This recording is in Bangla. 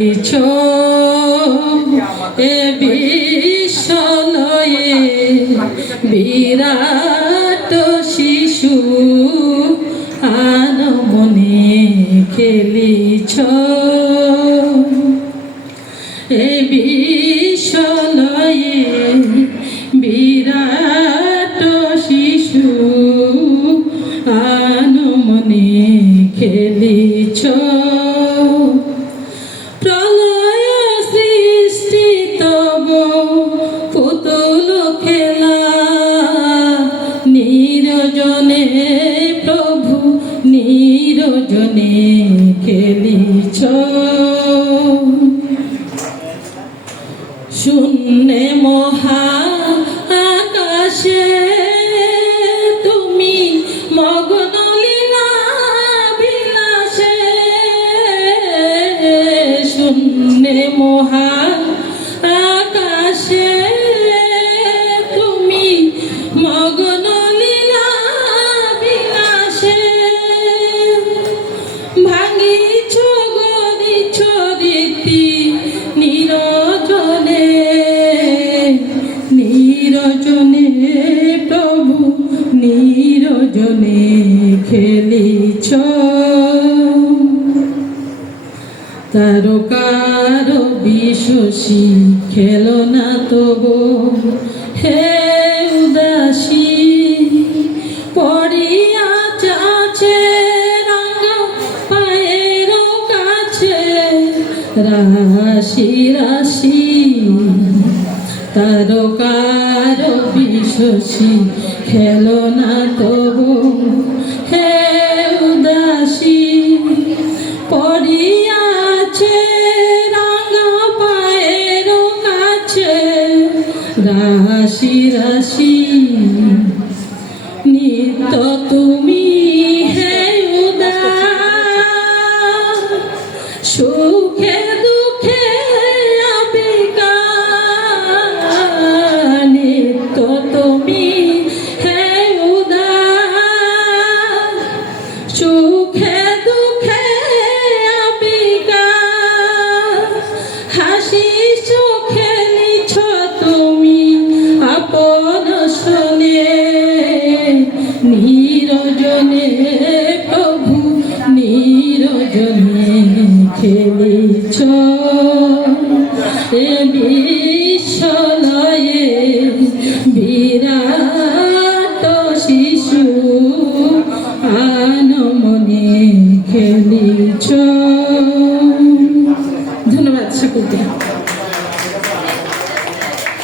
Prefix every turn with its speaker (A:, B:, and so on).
A: এ বিশ্বলয়ে বিরাট শিশু আনমনে খেলিছ। এ বিশ্বলয়ে বিরাট শিশু আনমনে খেলিছ। নিরজনে খেলিছ। শূন্যে মহা আকাশে তুমি মগ্ন লীলা বিলাসে শূন্যে মহা তারকার বিশ্বসী খেল না তব। হে উদাসী, পড়িয়া চাচে রাঙা পায়ের কাছে, রাশি রাশি। তারকার বিশ্বসী খেল না তবু। রাশি রাশি নিরজনে খেলিছ। এ বিশ্বলয়ে বিরাট শিশু আনমনে খেলিছ।